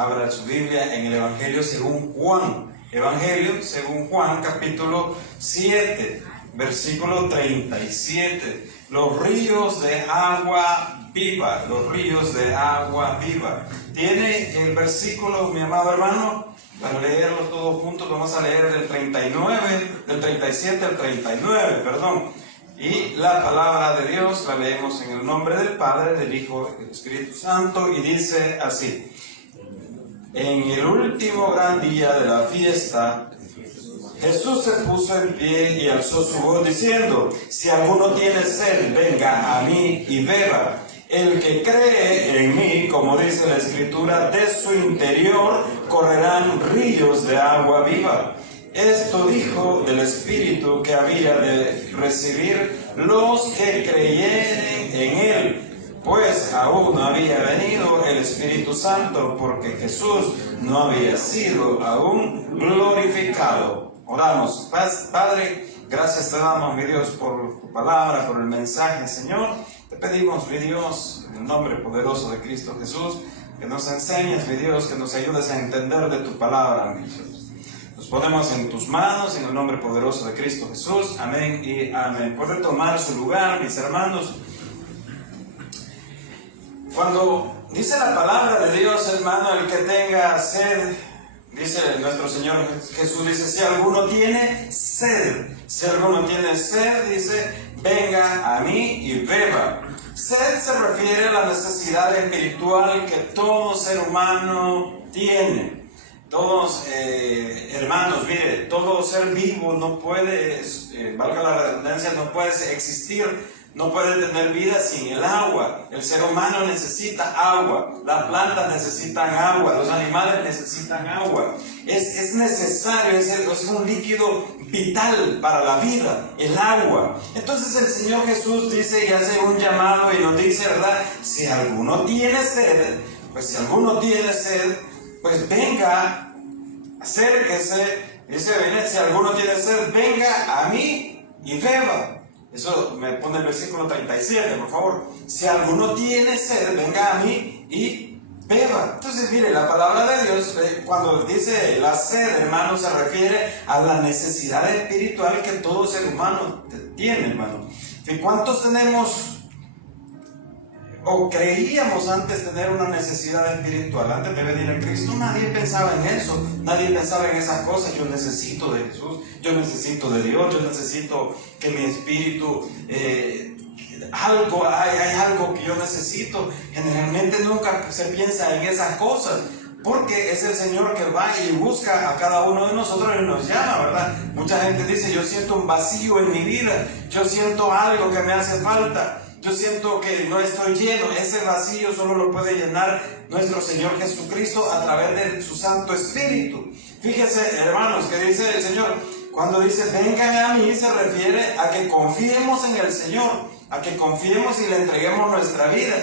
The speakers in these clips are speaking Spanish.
Abra su Biblia en el Evangelio según Juan. Evangelio según Juan, capítulo 7, versículo 37. Los ríos de agua viva, los ríos de agua viva. Tiene el versículo, mi amado hermano, para leerlos todos juntos. Vamos a leer del 37 al 39, perdón. Y la palabra de Dios la leemos en el nombre del Padre, del Hijo y del Espíritu Santo, y dice así: en el último gran día de la fiesta, Jesús se puso en pie y alzó su voz diciendo: si alguno tiene sed, venga a mí y beba. El que cree en mí, como dice la Escritura, de su interior correrán ríos de agua viva. Esto dijo del Espíritu que había de recibir los que creyeren en Él, pues aún no había venido el Espíritu Santo, porque Jesús no había sido aún glorificado. Oramos. Padre, gracias te damos, mi Dios, por tu palabra, por el mensaje, Señor. Te pedimos, mi Dios, en el nombre poderoso de Cristo Jesús, que nos enseñes, mi Dios, que nos ayudes a entender de tu palabra, mi Jesús. Nos ponemos en tus manos, en el nombre poderoso de Cristo Jesús. Amén y amén. Pueden tomar su lugar, mis hermanos. Cuando dice la palabra de Dios, hermano, el que tenga sed, dice nuestro Señor Jesús, dice: si alguno tiene sed, dice, venga a mí y beba. Sed se refiere a la necesidad espiritual que todo ser humano tiene. Todos, hermanos, mire, todo ser vivo no puede, valga la redundancia, no puede existir, no puede tener vida sin el agua. El ser humano necesita agua, las plantas necesitan agua, los animales necesitan agua. Es necesario, es un líquido vital para la vida, el agua. Entonces el Señor Jesús dice y hace un llamado y nos dice, ¿verdad? Si alguno tiene sed, pues venga, acérquese, dice, si alguno tiene sed, venga a mí y beba. Eso me pone el versículo 37, por favor. Si alguno tiene sed, venga a mí y beba. Entonces, mire, la palabra de Dios, cuando dice la sed, hermano, se refiere a la necesidad espiritual que todo ser humano tiene, hermano. ¿Y cuántos tenemos o creíamos antes tener una necesidad espiritual? Antes de venir a Cristo nadie pensaba en eso, nadie pensaba en esas cosas. Yo necesito de Jesús, yo necesito de Dios, yo necesito que mi espíritu, hay algo que yo necesito. Generalmente nunca se piensa en esas cosas, porque es el Señor que va y busca a cada uno de nosotros y nos llama, ¿verdad? Mucha gente dice: yo siento un vacío en mi vida, yo siento algo que me hace falta, yo siento que no estoy lleno. Ese vacío solo lo puede llenar nuestro Señor Jesucristo a través de su Santo Espíritu. Fíjese, hermanos, que dice el Señor, cuando dice vengan a mí, se refiere a que confiemos en el Señor, a que confiemos y le entreguemos nuestra vida,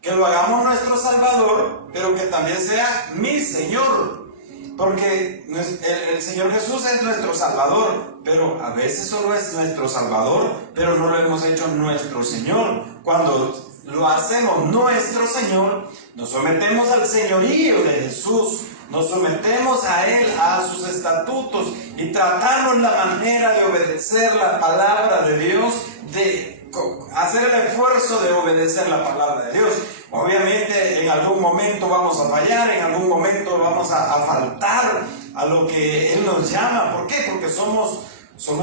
que lo hagamos nuestro Salvador, pero que también sea mi Señor. Porque el Señor Jesús es nuestro Salvador, pero a veces solo es nuestro Salvador, pero no lo hemos hecho nuestro Señor. Cuando lo hacemos nuestro Señor, nos sometemos al señorío de Jesús, nos sometemos a Él, a sus estatutos, y tratamos la manera de obedecer la palabra de Dios, de hacer el esfuerzo de obedecer la palabra de Dios. Obviamente en algún momento vamos a fallar, en algún momento vamos a faltar a lo que Él nos llama. ¿Por qué? Porque somos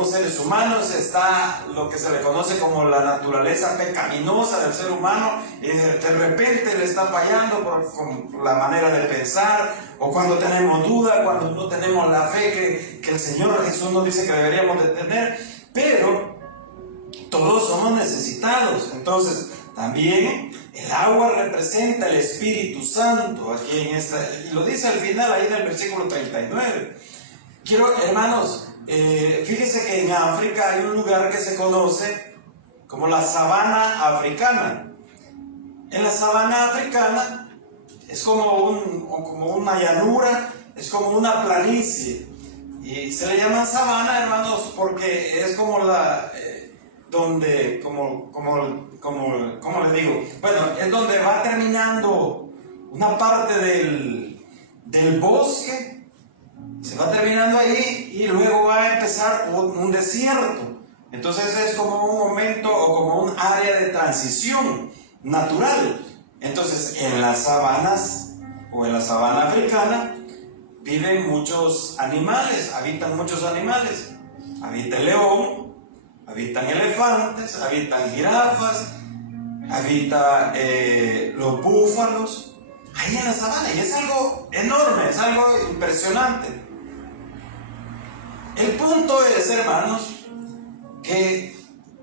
seres humanos. Está lo que se le conoce como la naturaleza pecaminosa del ser humano, y de repente le está fallando por la manera de pensar, o cuando tenemos duda, cuando no tenemos la fe que el Señor Jesús nos dice que deberíamos de tener. Pero todos somos necesitados. Entonces también el agua representa el Espíritu Santo aquí en esta, y lo dice al final ahí del versículo 39. Quiero, hermanos, fíjese que en África hay un lugar que se conoce como la sabana africana. En la sabana africana es como una llanura, es como una planicie, y se le llama sabana, hermanos, porque es como donde, ¿cómo le digo? Bueno, es donde va terminando una parte del bosque, se va terminando ahí y luego va a empezar un desierto. Entonces es como un momento o como un área de transición natural. Entonces en las sabanas o en la sabana africana viven muchos animales, habitan muchos animales. Habita el león, habitan elefantes, habitan jirafas, habita los búfalos, ahí en la sabana. Y es algo enorme, es algo impresionante. El punto es, hermanos, que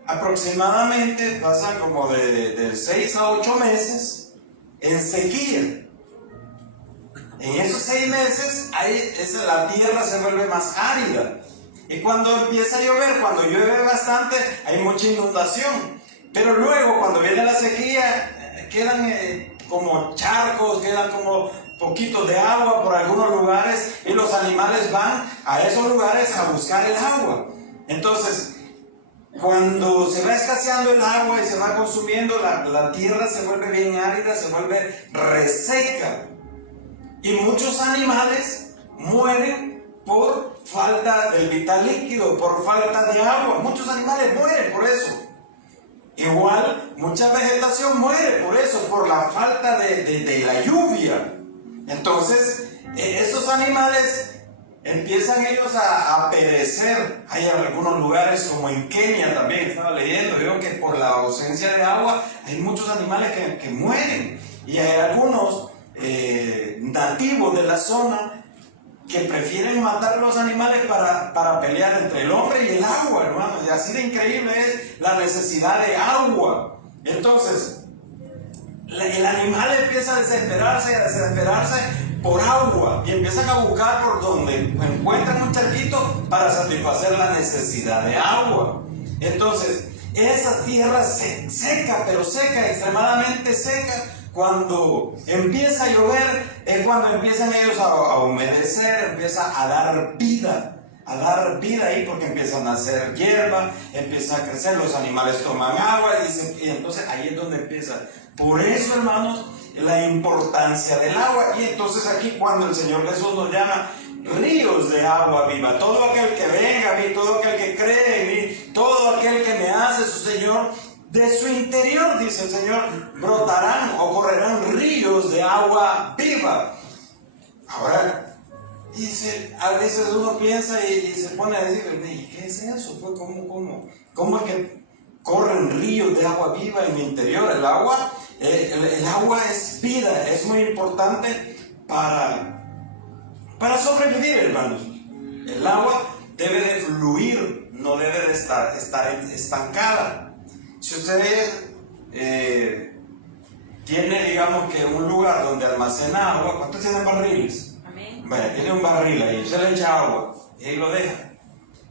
aproximadamente pasan como de 6 a 8 meses en sequía. En esos 6 meses la tierra se vuelve más árida. Y cuando empieza a llover, cuando llueve bastante, hay mucha inundación. Pero luego, cuando viene la sequía, quedan como charcos, quedan como poquitos de agua por algunos lugares, y los animales van a esos lugares a buscar el agua. Entonces, cuando se va escaseando el agua y se va consumiendo, la tierra se vuelve bien árida, se vuelve reseca. Y muchos animales mueren por falta del vital líquido, por falta de agua. Muchos animales mueren por eso. Igual, mucha vegetación muere por eso, por la falta de la lluvia. Entonces, esos animales empiezan ellos a perecer. Hay algunos lugares como en Kenia también, estaba leyendo, veo que por la ausencia de agua hay muchos animales que mueren. Y hay algunos nativos de la zona que prefieren matar a los animales para pelear entre el hombre y el agua, hermano. Y así de increíble es la necesidad de agua. Entonces, el animal empieza a desesperarse por agua, y empiezan a buscar por donde encuentran un charquito para satisfacer la necesidad de agua. Entonces, esa tierra seca, pero seca, extremadamente seca, cuando empieza a llover, es cuando empiezan ellos a humedecer, empieza a dar vida ahí, porque empiezan a hacer hierba, empieza a crecer, los animales toman agua, y entonces ahí es donde empieza. Por eso, hermanos, la importancia del agua. Y entonces aquí, cuando el Señor Jesús nos llama ríos de agua viva, todo aquel que venga a mí, todo aquel que cree en mí, todo aquel que me hace su Señor, de su interior, dice el Señor, brotarán o correrán ríos de agua viva. Ahora, dice, a veces uno piensa y se pone a decir, ¿qué es eso? ¿Cómo es que corren ríos de agua viva en mi interior? El agua es vida, es muy importante para sobrevivir, hermanos. El agua debe de fluir, no debe de estar estancada. Si usted tiene, digamos que un lugar donde almacena agua, ¿cuántos tienen barriles? Amén. Bueno, tiene un barril ahí, usted le echa agua y ahí lo deja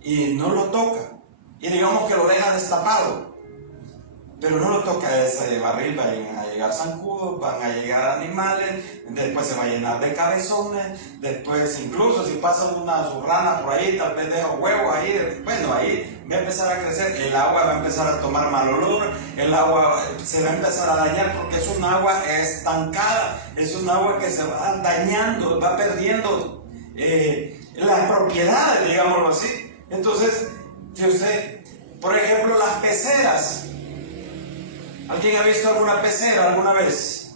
y no lo toca, y digamos que lo deja destapado, pero no lo toca ese barril, van a llegar zancudos, van a llegar animales, después se va a llenar de cabezones, después incluso si pasa una rana por ahí, tal vez deja huevos ahí, bueno, ahí va a empezar a crecer, el agua va a empezar a tomar mal olor, el agua se va a empezar a dañar porque es un agua estancada, es un agua que se va dañando, va perdiendo las propiedades, digámoslo así. Entonces, si usted, por ejemplo, las peceras, ¿alguien ha visto alguna pecera alguna vez?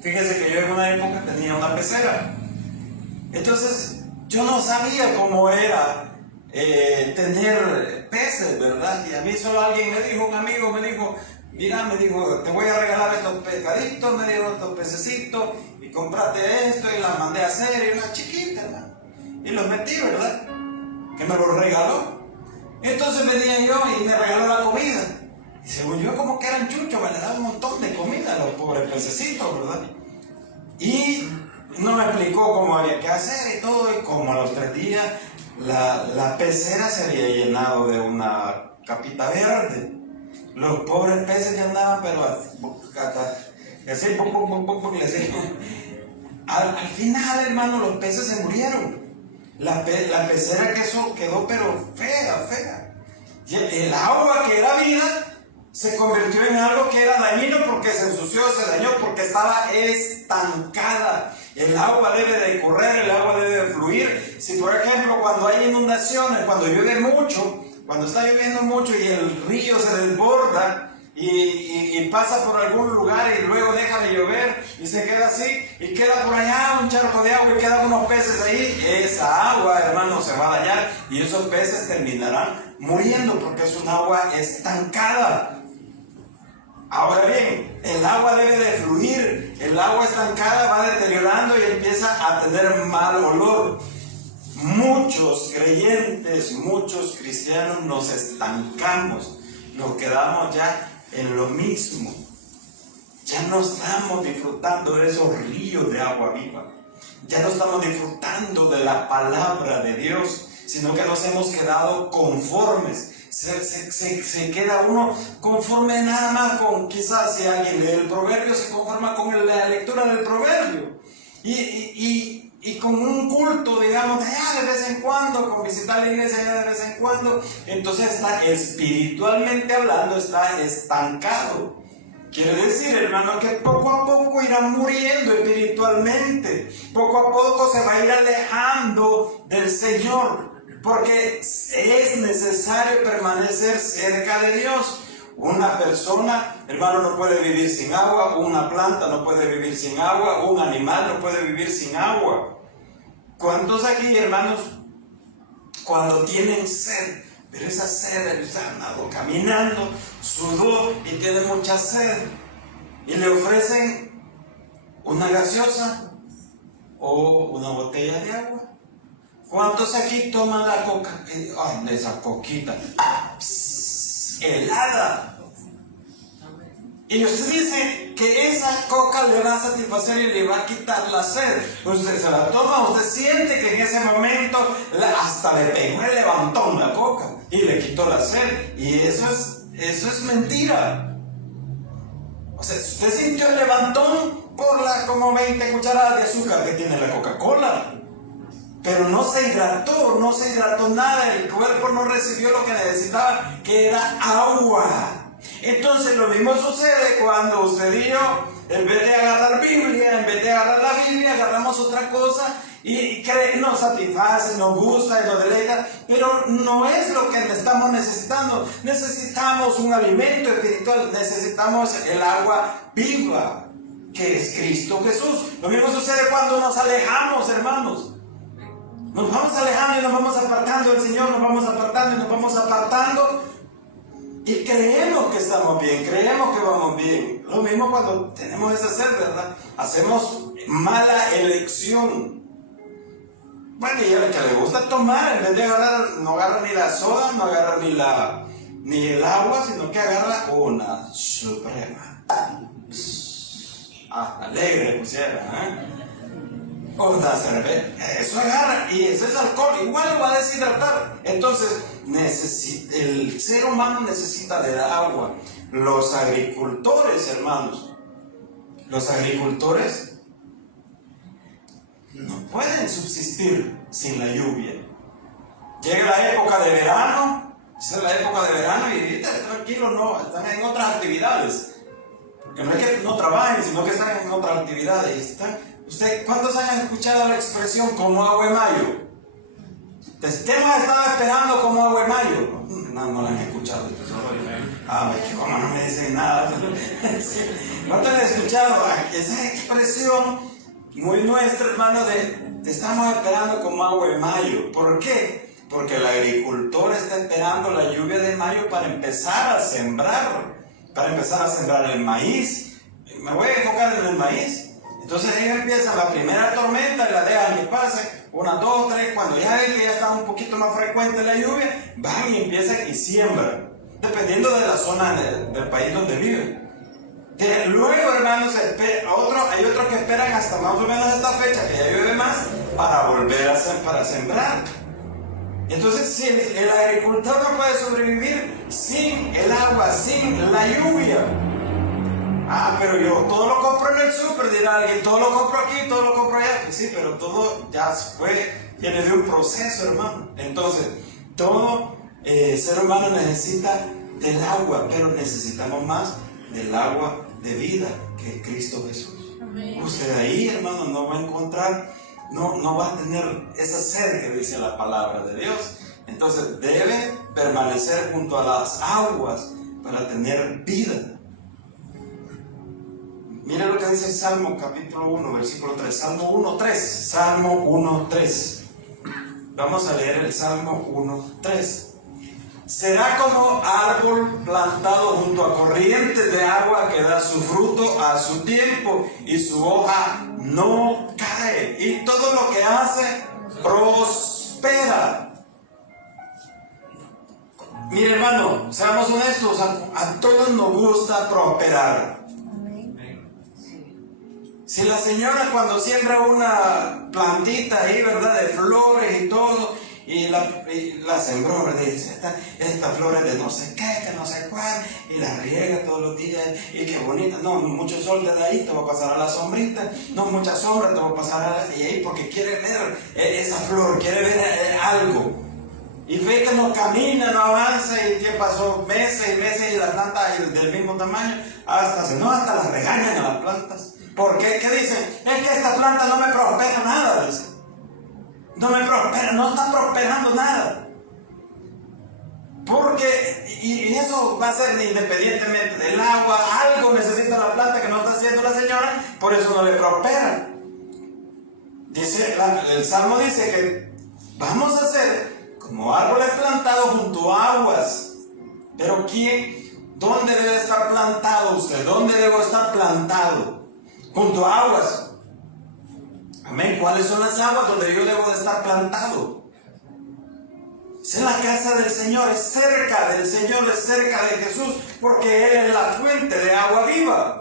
Fíjese que yo en una época tenía una pecera. Entonces, yo no sabía cómo era tener peces, ¿verdad? Y a mí solo alguien me dijo, un amigo me dijo, mira, me dijo, te voy a regalar estos pescaditos, me dijo, estos pececitos, y comprate esto, y las mandé a hacer, y una chiquita, ¿verdad? Y los metí, ¿verdad? Que me los regaló. Entonces venía yo y me regaló la comida. Y según yo, como que eran chuchos, me le daba un montón de comida a los pobres pececitos, ¿verdad? Y no me explicó cómo había que hacer y todo, y como a los 3 días la pecera se había llenado de una capita verde. Los pobres peces ya andaban, pero así, al final, hermano, los peces se murieron. La pecera quedó pero fea. Y el agua que era vida se convirtió en algo que era dañino porque se ensució, se dañó, porque estaba estancada. El agua debe de correr, el agua debe de fluir. Si por ejemplo cuando hay inundaciones, cuando llueve mucho, cuando está lloviendo mucho y el río se desborda y pasa por algún lugar y luego deja de llover y se queda así y queda por allá un charco de agua y quedan unos peces ahí, esa agua, hermano, se va a dañar y esos peces terminarán muriendo porque es un agua estancada. Ahora bien, el agua debe de fluir, el agua estancada va deteriorando y empieza a tener mal olor. Muchos creyentes, muchos cristianos nos estancamos, nos quedamos ya en lo mismo. Ya no estamos disfrutando de esos ríos de agua viva. Ya no estamos disfrutando de la palabra de Dios, sino que nos hemos quedado conformes. Se queda uno conforme nada más con, quizás si alguien lee el proverbio, se conforma con la lectura del proverbio. Y con un culto, digamos, de vez en cuando, con visitar la iglesia de vez en cuando, entonces está espiritualmente hablando, está estancado. Quiere decir, hermano, que poco a poco irá muriendo espiritualmente, poco a poco se va a ir alejando del Señor, porque es necesario permanecer cerca de Dios. Una persona, hermano, no puede vivir sin agua, una planta no puede vivir sin agua, un animal no puede vivir sin agua. ¿Cuántos aquí, hermanos, cuando tienen sed, pero esa sed, está andado caminando, sudó y tiene mucha sed, y le ofrecen una gaseosa o una botella de agua? ¿Cuántos aquí toman la coca? Ay, esa coquita, helada. Y usted dice que esa coca le va a satisfacer y le va a quitar la sed. Usted se la toma, usted siente que en ese momento hasta le pegó el levantón la coca y le quitó la sed. Y eso es mentira. O sea, usted sintió el levantón por las como 20 cucharadas de azúcar que tiene la Coca-Cola. Pero no se hidrató nada, el cuerpo no recibió lo que necesitaba, que era agua. Entonces lo mismo sucede cuando usted y yo, en vez de agarrar Biblia, en vez de agarrar la Biblia, agarramos otra cosa y nos satisface, nos gusta y nos deleita, pero no es lo que estamos necesitando. Necesitamos un alimento espiritual, necesitamos el agua viva, que es Cristo Jesús. Lo mismo sucede cuando nos alejamos, hermanos. Nos vamos alejando y nos vamos apartando del Señor, nos vamos apartando y nos vamos apartando. Y creemos que estamos bien, creemos que vamos bien. Lo mismo cuando tenemos esa sed, ¿verdad? Hacemos mala elección. Bueno, y al que le gusta tomar, en vez de agarrar, no agarra ni la soda, no agarra ni el agua, sino que agarra una suprema. Alegre pusiera, una cerveza, eso agarra y eso es alcohol, igual lo va a deshidratar. Entonces, el ser humano necesita de agua. Los agricultores, hermanos, los agricultores no pueden subsistir sin la lluvia. Llega la época de verano, esa es la época de verano y tranquilo, no, están en otras actividades. Porque no es que no trabajen, sino que están en otras actividades. ¿Cuántos han escuchado la expresión como agua de mayo? ¿Qué hemos estado esperando como agua de mayo? No la han escuchado. ¿Cómo no me dicen nada? ¿No te han escuchado esa expresión muy nuestra, hermano, de te estamos esperando como agua de mayo? ¿Por qué? Porque el agricultor está esperando la lluvia de mayo para empezar a sembrar el maíz. Me voy a enfocar en el maíz. Entonces ellos empiezan la primera tormenta y la dejan que pase, 1, 2, 3, cuando ya ven que ya está un poquito más frecuente la lluvia, van y empiezan y siembran, dependiendo de la zona del país donde viven. Luego, hermanos, hay otros que esperan hasta más o menos esta fecha, que ya llueve más, para volver para sembrar. Entonces, si el agricultor no puede sobrevivir sin el agua, sin la lluvia. Pero yo todo lo compro en el súper, dirá alguien, todo lo compro aquí, todo lo compro allá. Pues sí, pero todo ya viene de un proceso, hermano. Entonces, todo ser humano necesita del agua, pero necesitamos más del agua de vida, que es Cristo Jesús. Amén. Usted ahí, hermano, no va a encontrar, no va a tener esa sed que dice la palabra de Dios. Entonces debe permanecer junto a las aguas para tener vida. Mire lo que dice el Salmo capítulo 1, versículo 3. Salmo 1:3. Salmo 1:3. Vamos a leer el Salmo 1:3. Será como árbol plantado junto a corrientes de agua que da su fruto a su tiempo y su hoja no cae. Y todo lo que hace prospera. Mire, hermano, seamos honestos, a todos nos gusta prosperar. Si la señora cuando siembra una plantita ahí, ¿verdad?, de flores y todo, y la sembró, ¿verdad?, dice, esta flor es de no sé qué, que no sé cuál, y la riega todos los días, y qué bonita, no, mucho sol de ahí, te va a pasar a la sombrita, no, mucha sombra, te va a pasar a la, y ahí, porque quiere ver esa flor, quiere ver algo. Y ve que no camina, no avanza, y que pasó meses y meses y la planta es del mismo tamaño, hasta las regañan a las plantas. ¿Por qué? ¿Qué dicen? Es que esta planta no me prospera nada, dicen. No me prospera, no está prosperando nada. Porque, y eso va a ser independientemente del agua, algo necesita la planta que no está haciendo la señora, por eso no le prospera. Dice, el Salmo dice que vamos a ser como árboles plantados junto a aguas. Pero ¿quién? ¿Dónde debe estar plantado usted? ¿Dónde debo estar plantado? Junto a aguas. Amén. ¿Cuáles son las aguas donde yo debo de estar plantado? Es en la casa del Señor, es cerca del Señor, es cerca de Jesús, porque Él es la fuente de agua viva.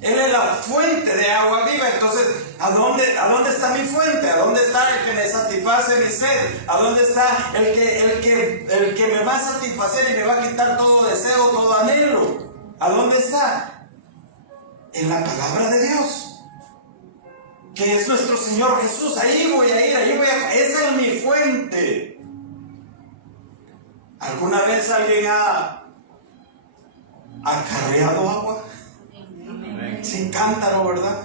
Él es la fuente de agua viva. Entonces, ¿a dónde está mi fuente? ¿A dónde está el que me satisface mi sed? ¿A dónde está el que me va a satisfacer y me va a quitar todo deseo, todo anhelo? ¿A dónde está? En la palabra de Dios, que es nuestro Señor Jesús. Ahí voy a ir, esa es mi fuente. ¿Alguna vez alguien ha acarreado agua? Sin cántaro, ¿verdad?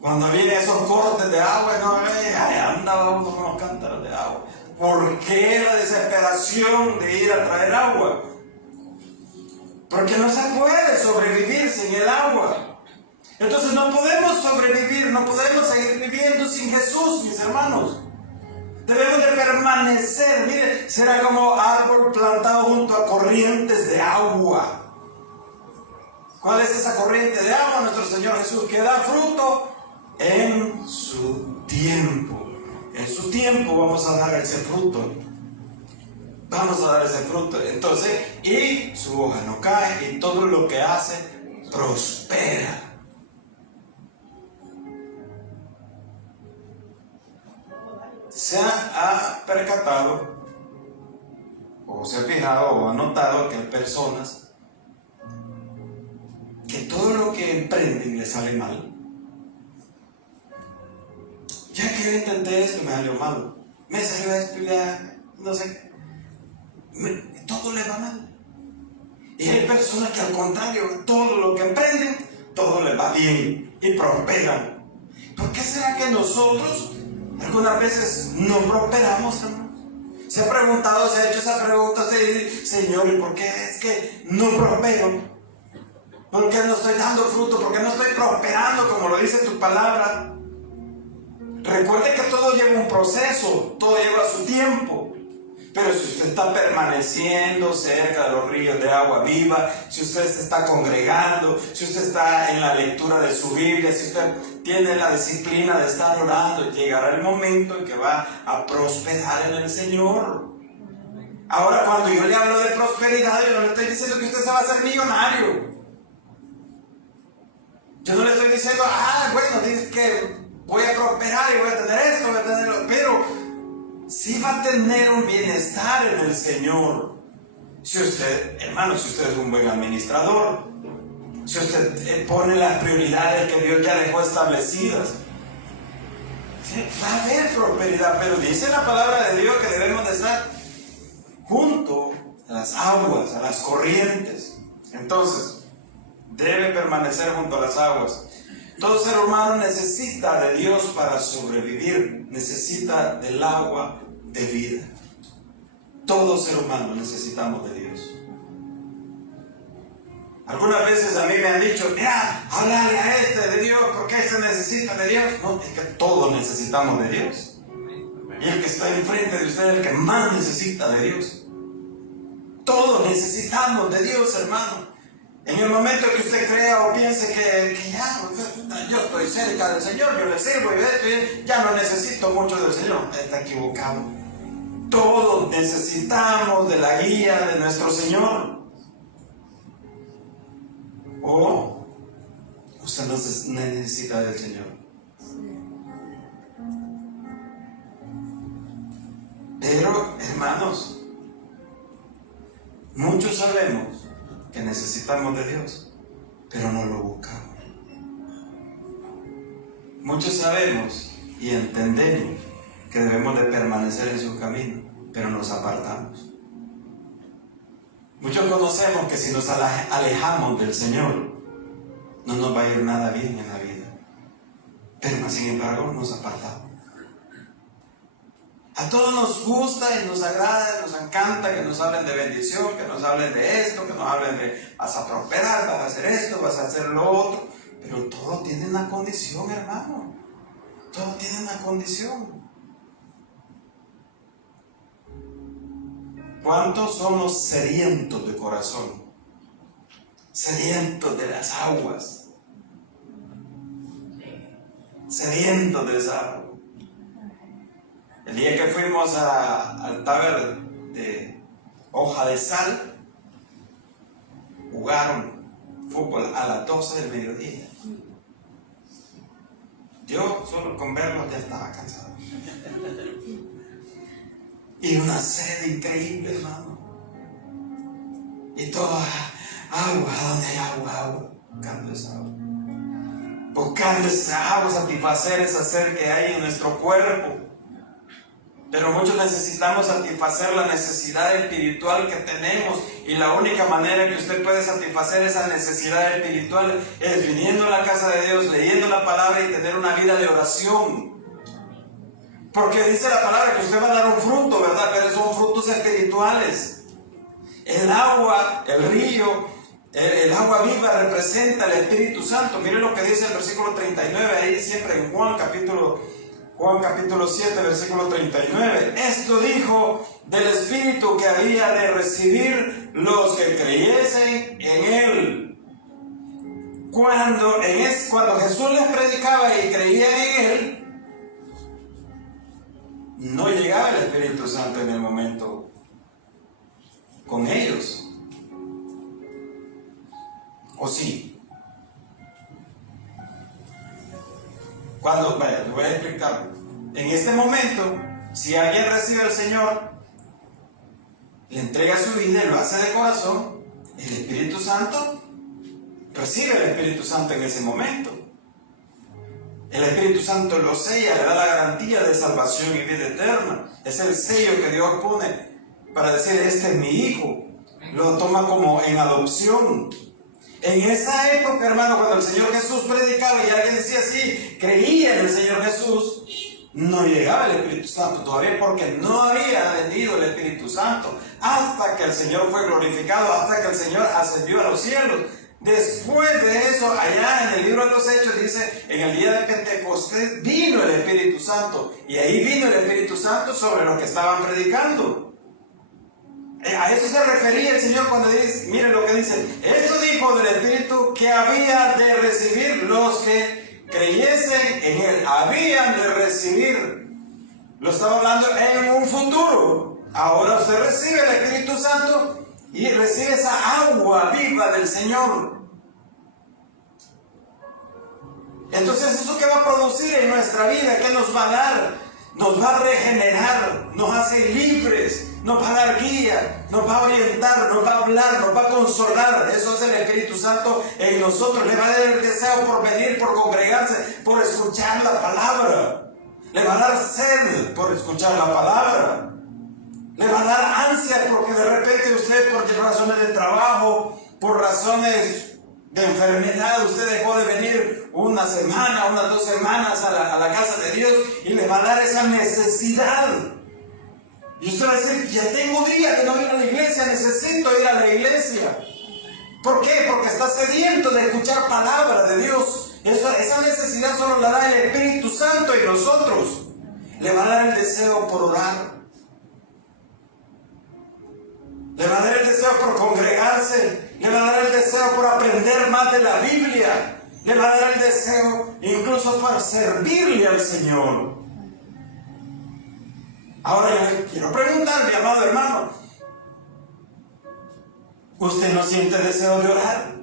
Cuando vienen esos cortes de agua, no, andaba uno con los cántaros de agua. ¿Por qué la desesperación de ir a traer agua? Porque no se puede sobrevivir sin el agua. Entonces no podemos sobrevivir, no podemos seguir viviendo sin Jesús, mis hermanos. Debemos de permanecer, mire, será como árbol plantado junto a corrientes de agua. ¿Cuál es esa corriente de agua? Nuestro Señor Jesús, que da fruto en su tiempo. En su tiempo vamos a dar ese fruto. Vamos a dar ese fruto. Entonces, y su hoja no cae, y todo lo que hace prospera. Se ha percatado, o se ha fijado, o ha notado que hay personas que todo lo que emprenden le sale mal. Ya que yo intenté esto, me salió mal. Me salió esto, ya no sé. Todo le va mal. Y hay personas que al contrario, todo lo que emprenden, todo les va bien y prosperan. ¿Por qué será que nosotros algunas veces no prosperamos, hermano? Se ha preguntado, se ha hecho esa pregunta, Señor, ¿y por qué es que no prospero? ¿Por qué no estoy dando fruto? ¿Por qué no estoy prosperando como lo dice tu palabra? Recuerde que todo lleva un proceso, todo lleva su tiempo. Pero si usted está permaneciendo cerca de los ríos de agua viva, si usted se está congregando, si usted está en la lectura de su Biblia, si usted tiene la disciplina de estar orando, llegará el momento en que va a prosperar en el Señor. Ahora, cuando yo le hablo de prosperidad, yo no le estoy diciendo que usted se va a hacer millonario. Yo no le estoy diciendo, bueno, dice que voy a prosperar y voy a tener esto, voy a tener lo, pero sí va a tener un bienestar en el Señor. Si usted, hermano, si usted es un buen administrador, si usted pone las prioridades que Dios ya dejó establecidas, va a haber prosperidad. Pero dice la palabra de Dios que debemos de estar junto a las aguas, a las corrientes. Entonces, debe permanecer junto a las aguas. Todo ser humano necesita de Dios para sobrevivir, necesita del agua de vida. Todo ser humano necesitamos de Dios. Algunas veces a mí me han dicho, mira, háblale a este de Dios, porque este necesita de Dios. No, es que todos necesitamos de Dios. Y el que está enfrente de usted es el que más necesita de Dios. Todos necesitamos de Dios, hermano. En el momento que usted crea o piense que ya, yo estoy cerca del Señor, yo le sirvo y esto, ya no necesito mucho del Señor, está equivocado. Todos necesitamos de la guía de nuestro Señor. ¿O usted no necesita del Señor? Pero, hermanos, muchos sabemos que necesitamos de Dios, pero no lo buscamos. Muchos sabemos y entendemos que debemos de permanecer en su camino, pero nos apartamos. Muchos conocemos que si nos alejamos del Señor, no nos va a ir nada bien en la vida, pero sin embargo nos apartamos. A todos nos gusta y nos agrada, nos encanta que nos hablen de bendición, que nos hablen de esto, que nos hablen de vas a prosperar, vas a hacer esto, vas a hacer lo otro. Pero todo tiene una condición, hermano. Todo tiene una condición. ¿Cuántos somos sedientos de corazón? Sedientos de las aguas. Sedientos de esa agua. El día que fuimos al Taber de Hoja de Sal, jugaron fútbol a las 12 del mediodía. Yo solo con verlos ya estaba cansado. Y una sed increíble, hermano. Y toda agua, ¿dónde hay agua? Buscando esa agua. Buscando esa agua, satisfacer esa sed que hay en nuestro cuerpo. Pero muchos necesitamos satisfacer la necesidad espiritual que tenemos, y la única manera que usted puede satisfacer esa necesidad espiritual es viniendo a la casa de Dios, leyendo la palabra y tener una vida de oración. Porque dice la palabra que usted va a dar un fruto, ¿verdad? Pero son frutos espirituales. El agua, el río, el agua viva representa el Espíritu Santo. Mire lo que dice el versículo 39, ahí siempre en Juan capítulo 7, versículo 39. Esto dijo del Espíritu que había de recibir los que creyesen en Él. Cuando Jesús les predicaba y creían en Él, no llegaba el Espíritu Santo en el momento con ellos. ¿O sí? Vaya, les voy a explicar. En este momento, si alguien recibe al Señor, le entrega su vida y lo hace de corazón, el Espíritu Santo recibe el Espíritu Santo en ese momento. El Espíritu Santo lo sella, le da la garantía de salvación y vida eterna. Es el sello que Dios pone para decir, este es mi hijo. Lo toma como en adopción. En esa época, hermano, cuando el Señor Jesús predicaba y alguien decía así, creía en el Señor Jesús, no llegaba el Espíritu Santo todavía, porque no había venido el Espíritu Santo hasta que el Señor fue glorificado, hasta que el Señor ascendió a los cielos. Después de eso, allá en el libro de los Hechos dice, en el día de Pentecostés vino el Espíritu Santo, y ahí vino el Espíritu Santo sobre los que estaban predicando. A eso se refería el Señor cuando dice, miren lo que dice, esto dijo del Espíritu que había de recibir los que creyesen en Él. Habían de recibir. Lo estaba hablando en un futuro. Ahora usted recibe el Espíritu Santo y recibe esa agua viva del Señor. Entonces, ¿eso qué va a producir en nuestra vida? ¿Qué nos va a dar? Nos va a regenerar, nos hace libres, nos va a dar guía, nos va a orientar, nos va a hablar, nos va a consolar. Eso es el Espíritu Santo en nosotros. Le va a dar el deseo por venir, por congregarse, por escuchar la palabra. Le va a dar sed por escuchar la palabra. Le va a dar ansia porque de repente usted, por razones de trabajo, por razones de enfermedad, usted dejó de venir una semana, unas 2 semanas a la casa de Dios, y le va a dar esa necesidad. Y usted va a decir, ya tengo días de no ir a la iglesia, necesito ir a la iglesia. ¿Por qué? Porque está sediento de escuchar palabra de Dios. Esa necesidad solo la da el Espíritu Santo en nosotros. Le va a dar el deseo por orar. Le va a dar el deseo por congregarse. Le va a dar el deseo por aprender más de la Biblia. Le va a dar el deseo incluso para servirle al Señor. Ahora yo quiero preguntarle, amado hermano, ¿usted no siente deseo de orar?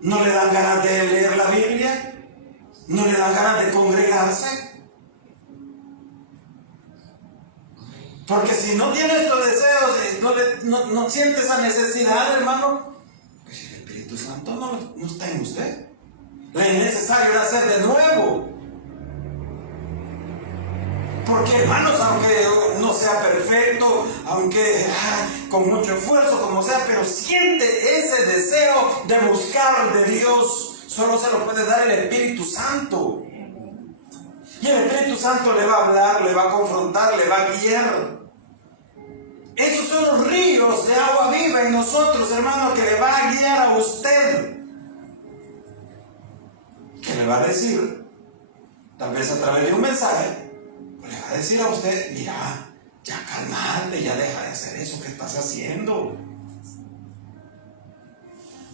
¿No le dan ganas de leer la Biblia? ¿No le dan ganas de congregarse? Porque si no tiene estos deseos, no siente esa necesidad, hermano, pues el Espíritu Santo no está en usted. Le es necesario nacer de nuevo. Porque, hermanos, aunque no sea perfecto, aunque con mucho esfuerzo, como sea, pero siente ese deseo de buscar de Dios, solo se lo puede dar el Espíritu Santo. Y el Espíritu Santo le va a hablar, le va a confrontar, le va a guiar. Esos son los ríos de agua viva en nosotros, hermano, que le va a guiar a usted. Que le va a decir, tal vez a través de un mensaje, le va a decir a usted, mira, ya calmate, ya deja de hacer eso que estás haciendo.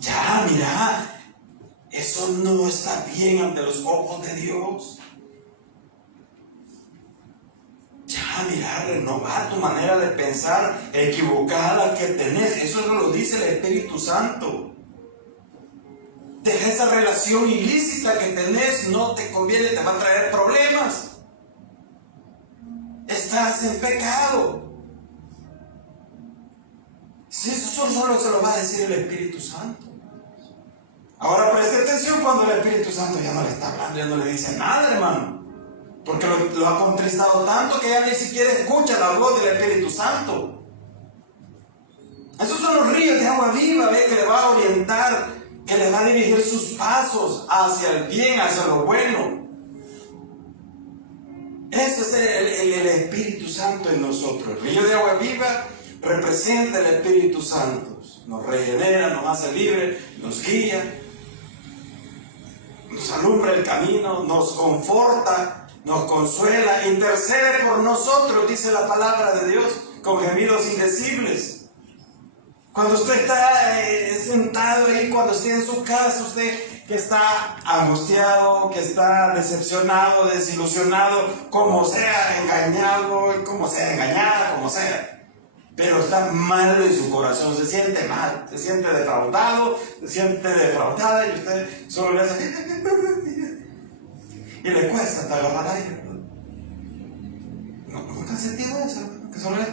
Ya, mira, eso no está bien ante los ojos de Dios. Ya, mira, renovar tu manera de pensar equivocada que tenés. Eso no lo dice el Espíritu Santo. Deja esa relación ilícita que tenés, no te conviene, te va a traer problemas. Estás en pecado. Si eso solo se lo va a decir el Espíritu Santo. Ahora preste atención cuando el Espíritu Santo ya no le está hablando, ya no le dice nada, hermano. Porque lo ha contristado tanto que ya ni siquiera escucha la voz del Espíritu Santo. Esos son los ríos de agua viva, ¿ve? Que le va a orientar, que le va a dirigir sus pasos hacia el bien, hacia lo bueno. Ese es el Espíritu Santo en nosotros. El río de agua viva representa el Espíritu Santo. Nos regenera, nos hace libre, nos guía, nos alumbra el camino, nos conforta, nos consuela, intercede por nosotros, dice la palabra de Dios, con gemidos indecibles. Cuando usted está sentado ahí, cuando esté en su casa, usted que está angustiado, que está decepcionado, desilusionado, como sea, engañado, como sea, engañada, como sea, pero está mal en su corazón, se siente mal, se siente defraudado, se siente defraudada, y usted solo le hace y le cuesta hasta agarrar aire. ¿Nunca han sentido eso? Que solo le...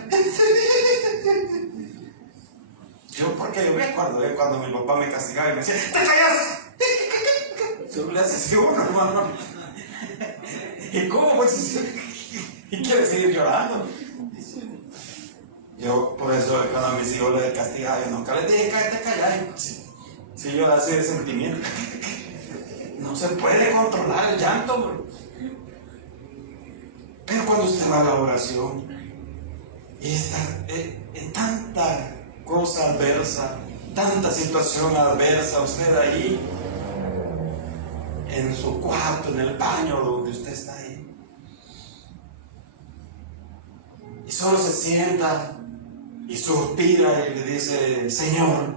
Porque yo me acuerdo cuando mi papá me castigaba y me decía, ¡te callas! Solo le hace así uno, hermano. ¿Y cómo pues? ¿Y quiere seguir llorando? Yo, por eso, cuando a mis hijos les castigaba, yo nunca les dije, cállate, cállate. Si yo así de sentimiento. No se puede controlar el llanto, bro. Pero cuando usted va a la oración y está en tanta cosa adversa, tanta situación adversa, usted ahí en su cuarto, en el baño donde usted está ahí, y solo se sienta y suspira y le dice, Señor,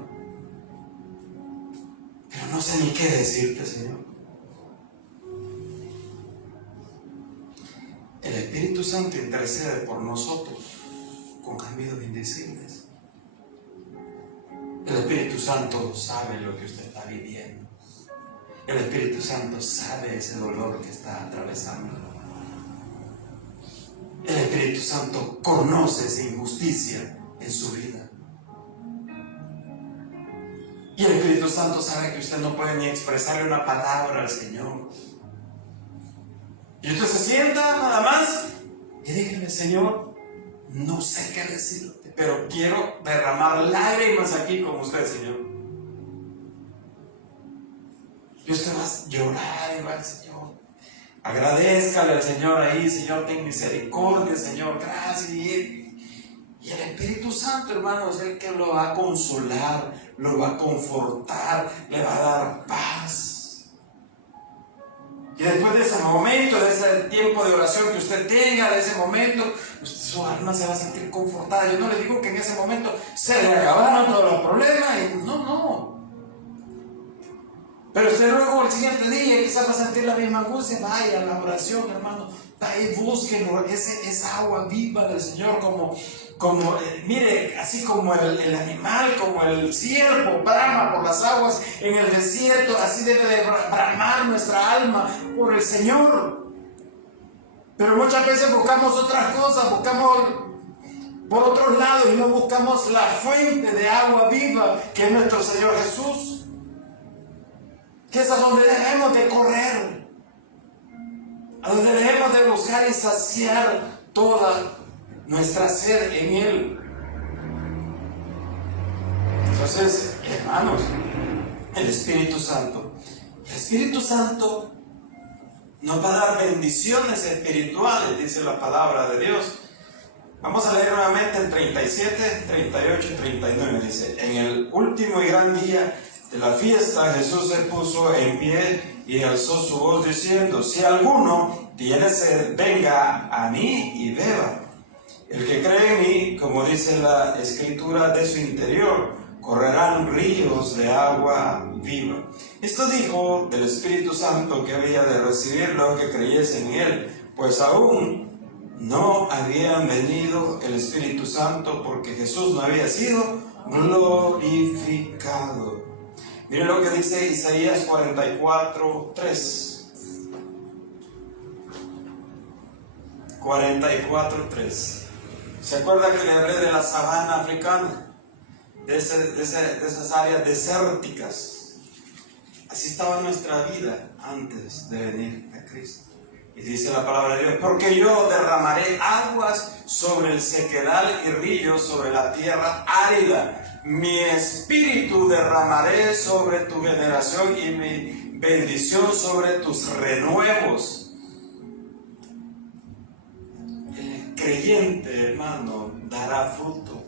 pero no sé ni qué decirte, Señor. El Espíritu Santo intercede por nosotros con gemidos indecibles. El Espíritu Santo sabe lo que usted está viviendo. El Espíritu Santo sabe ese dolor que está atravesando. El Espíritu Santo conoce esa injusticia en su vida. Y el Espíritu Santo sabe que usted no puede ni expresarle una palabra al Señor. Y usted se sienta nada más y dígale, Señor, no sé qué decirte, pero quiero derramar lágrimas aquí con usted, Señor. Y usted va a llorar y va al Señor. Agradézcale al Señor ahí, Señor, ten misericordia, Señor, gracias. Y el Espíritu Santo, hermano, es el que lo va a consolar, lo va a confortar, le va a dar paz. Y después de ese momento, de ese tiempo de oración que usted tenga, de ese momento, su alma se va a sentir confortada. Yo no le digo que en ese momento se le acabaron todos los problemas, no. Pero usted luego el siguiente día quizás va a sentir la misma angustia. Vaya a la oración, hermano, vaya y busquen esa agua viva del Señor, mire, así como el animal, como el ciervo brama por las aguas en el desierto, así debe de bramar nuestra alma por el Señor. Pero muchas veces buscamos otras cosas, buscamos por otros lados y no buscamos la fuente de agua viva que es nuestro Señor Jesús, que es a donde debemos de correr, a donde debemos de buscar y saciar toda nuestra sed en Él. Entonces, hermanos, el Espíritu Santo nos va a dar bendiciones espirituales, dice la palabra de Dios. Vamos a leer nuevamente el 37, 38 y 39. Dice: en el último y gran día de la fiesta, Jesús se puso en pie y alzó su voz diciendo: si alguno tiene sed, venga a mí y beba. El que cree en mí, como dice la Escritura, de su interior correrán ríos de agua viva. Esto dijo del Espíritu Santo que había de recibir los que creyesen en Él, pues aún no habían venido el Espíritu Santo porque Jesús no había sido glorificado. Miren lo que dice Isaías 44, 3. 44, 3. ¿Se acuerda que le hablé de la sabana africana? De esas áreas desérticas. Así estaba nuestra vida antes de venir a Cristo. Y dice la palabra de Dios: porque yo derramaré aguas sobre el sequedal y ríos sobre la tierra árida. Mi espíritu derramaré sobre tu generación y mi bendición sobre tus renuevos. El creyente, hermano, dará fruto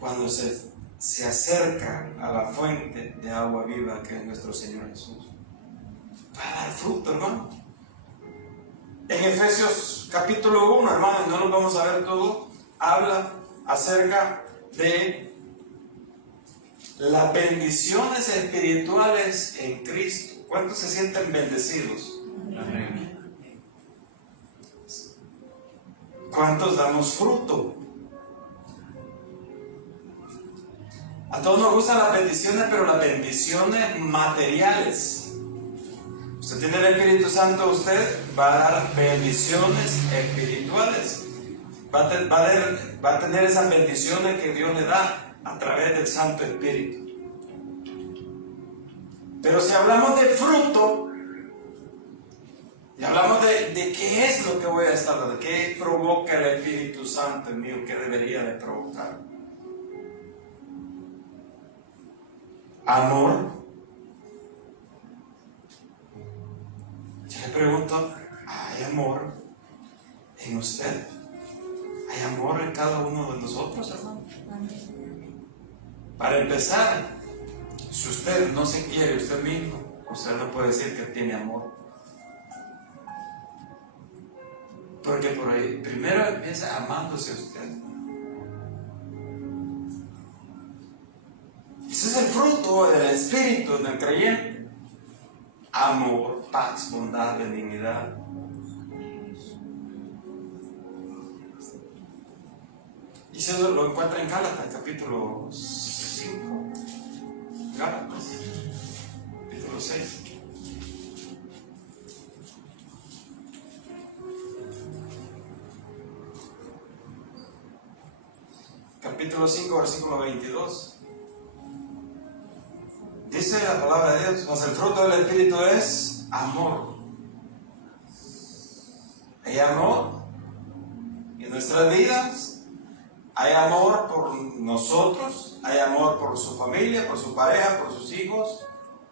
cuando se acerca a la fuente de agua viva que es nuestro Señor Jesús. Va a dar fruto, hermano. En Efesios capítulo 1, hermano, no lo vamos a ver todo, habla acerca de las bendiciones espirituales en Cristo. ¿Cuántos se sienten bendecidos? Amén. ¿Cuántos damos fruto? A todos nos gustan las bendiciones, pero las bendiciones materiales. Usted tiene el Espíritu Santo, usted va a dar bendiciones espirituales. Va a tener esas bendiciones que Dios le da a través del Santo Espíritu. Pero si hablamos de fruto, y hablamos de qué es lo que voy a estar dando, qué provoca el Espíritu Santo en mí, qué debería de provocar. Amor. Yo le pregunto: ¿hay amor en usted? ¿Hay amor en cada uno de nosotros, hermano? Para empezar, si usted no se quiere usted mismo, usted no puede decir que tiene amor. Porque por ahí, primero empieza amándose usted. Ese es el fruto del Espíritu del creyente: amor, paz, bondad, benignidad. Y eso lo encuentra en Gálatas, capítulo 5. Gálatas, capítulo 6. Capítulo 5, versículo 22. Dice la palabra de Dios: mas el fruto del Espíritu es amor. Hay amor, y no nuestras vidas hay amor por nosotros, hay amor por su familia, por su pareja, por sus hijos,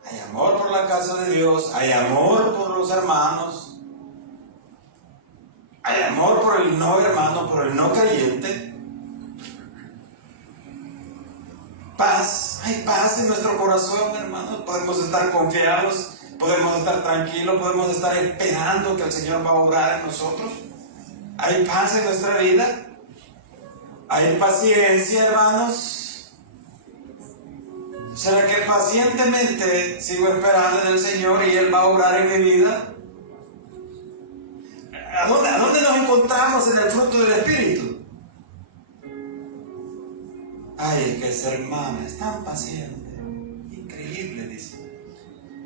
hay amor por la casa de Dios, hay amor por los hermanos, hay amor por el no hermano, por el no creyente. Paz, hay paz en nuestro corazón, hermano. Podemos estar confiados, podemos estar tranquilos, podemos estar esperando que el Señor va a obrar en nosotros. Hay paz en nuestra vida, hay paciencia, hermanos. ¿Será que pacientemente sigo esperando en el Señor y Él va a obrar en mi vida? ¿A dónde nos encontramos en el fruto del Espíritu? Ay, es que esa hermana es tan paciente, increíble, dice.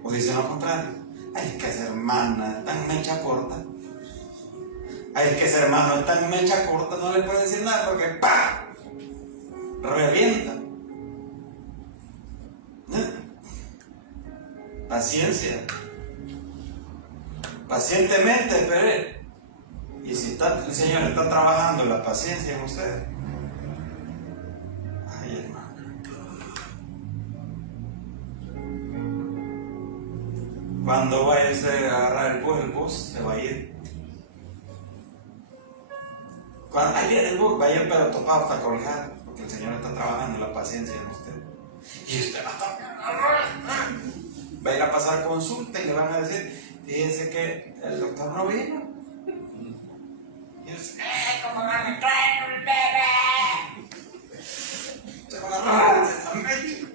O dice lo contrario. Ay, es que esa hermana es tan mecha corta. Ay, es que ese hermano es tan mecha corta, no le puede decir nada porque ¡pah! Revienta. Paciencia. Pacientemente espere. Y si el Señor está trabajando la paciencia en usted. Ay, hermano. Cuando vaya usted a agarrar el bus se va a ir. Cuando ahí viene el bus, va a ir pero topado hasta colgar, porque el Señor está trabajando la paciencia en usted. Y usted va a ir a pasar consulta y le van a decir, fíjese que el doctor no vino. Y usted, ¿cómo van a traer un bebé? Se va a agarrar de la mecha.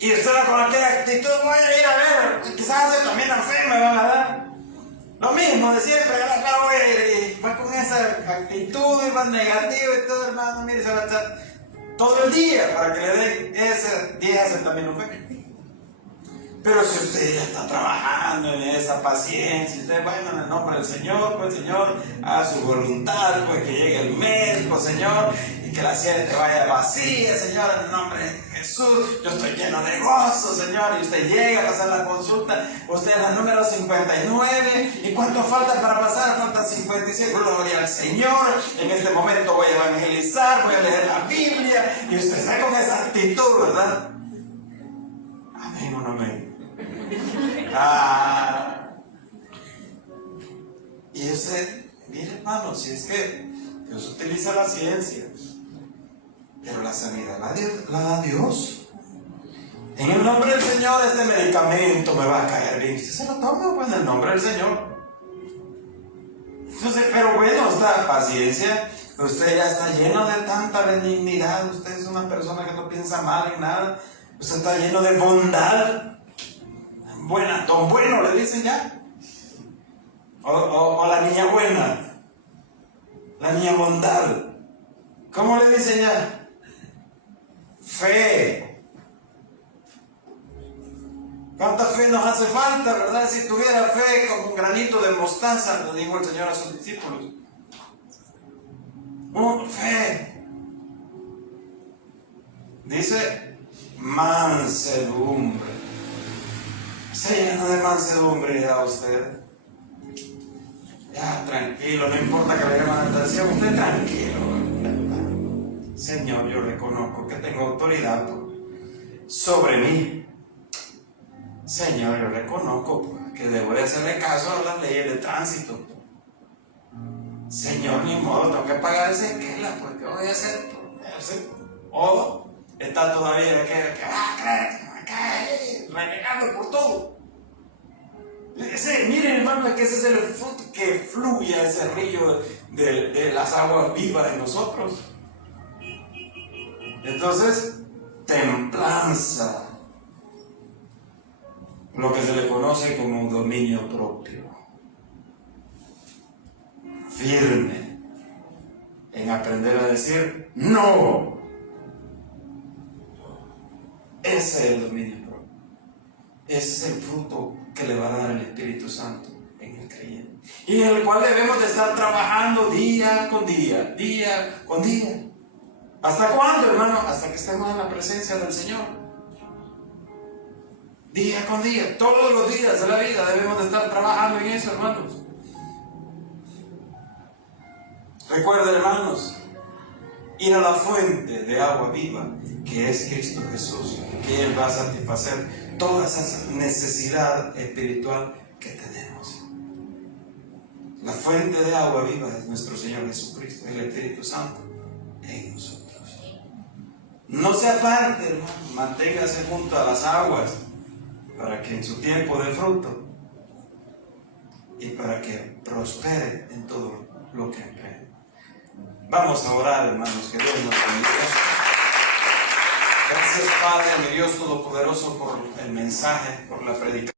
Y usted con aquella actitud, voy a ir a ver, quizás se también enfermo me van a dar. Lo mismo de siempre, la voy a ir y va con esa actitud y va negativa y todo, hermano, mire, se va a estar todo el día para que le den ese 10 acetaminofén. Pero si usted ya está trabajando en esa paciencia, usted, bueno, en el nombre del Señor, pues Señor, haga su voluntad, pues que llegue el médico, Señor, y que la sierra vaya vacía, Señor, en el nombre de Jesús, yo estoy lleno de gozo, Señor, y usted llega a pasar la consulta, usted es la número 59, ¿y cuánto falta para pasar? Faltan 56, gloria al Señor, en este momento voy a evangelizar, voy a leer la Biblia, y usted está con esa actitud, ¿verdad? Amén o no amén. Y ese, mire hermano, si es que Dios utiliza la ciencia, pero la sanidad la da Dios. En el nombre del Señor este medicamento me va a caer bien. Usted se lo toma pues en el nombre del Señor. Entonces, pero bueno, esta paciencia, usted ya está lleno de tanta benignidad, usted es una persona que no piensa mal en nada, usted está lleno de bondad. Buena, don bueno le dicen ya. O la niña buena. La niña bondad. ¿Cómo le dicen ya? Fe. ¿Cuánta fe nos hace falta, verdad? Si tuviera fe como un granito de mostaza, le dijo el Señor a sus discípulos. Fe. Dice mansedumbre. Se llena de mansedumbre a usted. Ya, tranquilo, no importa que le llamen la atención, usted tranquilo. Señor, yo reconozco que tengo autoridad sobre mí. Señor, yo reconozco que debo de hacerle caso a las leyes de tránsito. Señor, ni modo, tengo que pagar ese quela, porque voy a hacer. O está todavía de que va a creer que me va a caer, renegando por todo. Miren, hermano, que ese es el fruto que fluye a ese río de las aguas vivas de nosotros. Entonces, templanza, lo que se le conoce como un dominio propio, firme en aprender a decir no. Ese es el dominio propio. Ese es el fruto que le va a dar el Espíritu Santo en el creyente, y en el cual debemos de estar trabajando día con día, día con día. ¿Hasta cuándo, hermano? Hasta que estemos en la presencia del Señor. Día con día, todos los días de la vida debemos de estar trabajando en eso, hermanos. Recuerda, hermanos, ir a la fuente de agua viva, que es Cristo Jesús, que Él va a satisfacer toda esa necesidad espiritual que tenemos. La fuente de agua viva es nuestro Señor Jesucristo, el Espíritu Santo en nosotros. No se aparte, hermano, manténgase junto a las aguas para que en su tiempo dé fruto y para que prospere en todo lo que emprenda. Vamos a orar, hermanos, que Dios nos bendiga. Gracias, Padre, mi Dios Todopoderoso, por el mensaje, por la predicación.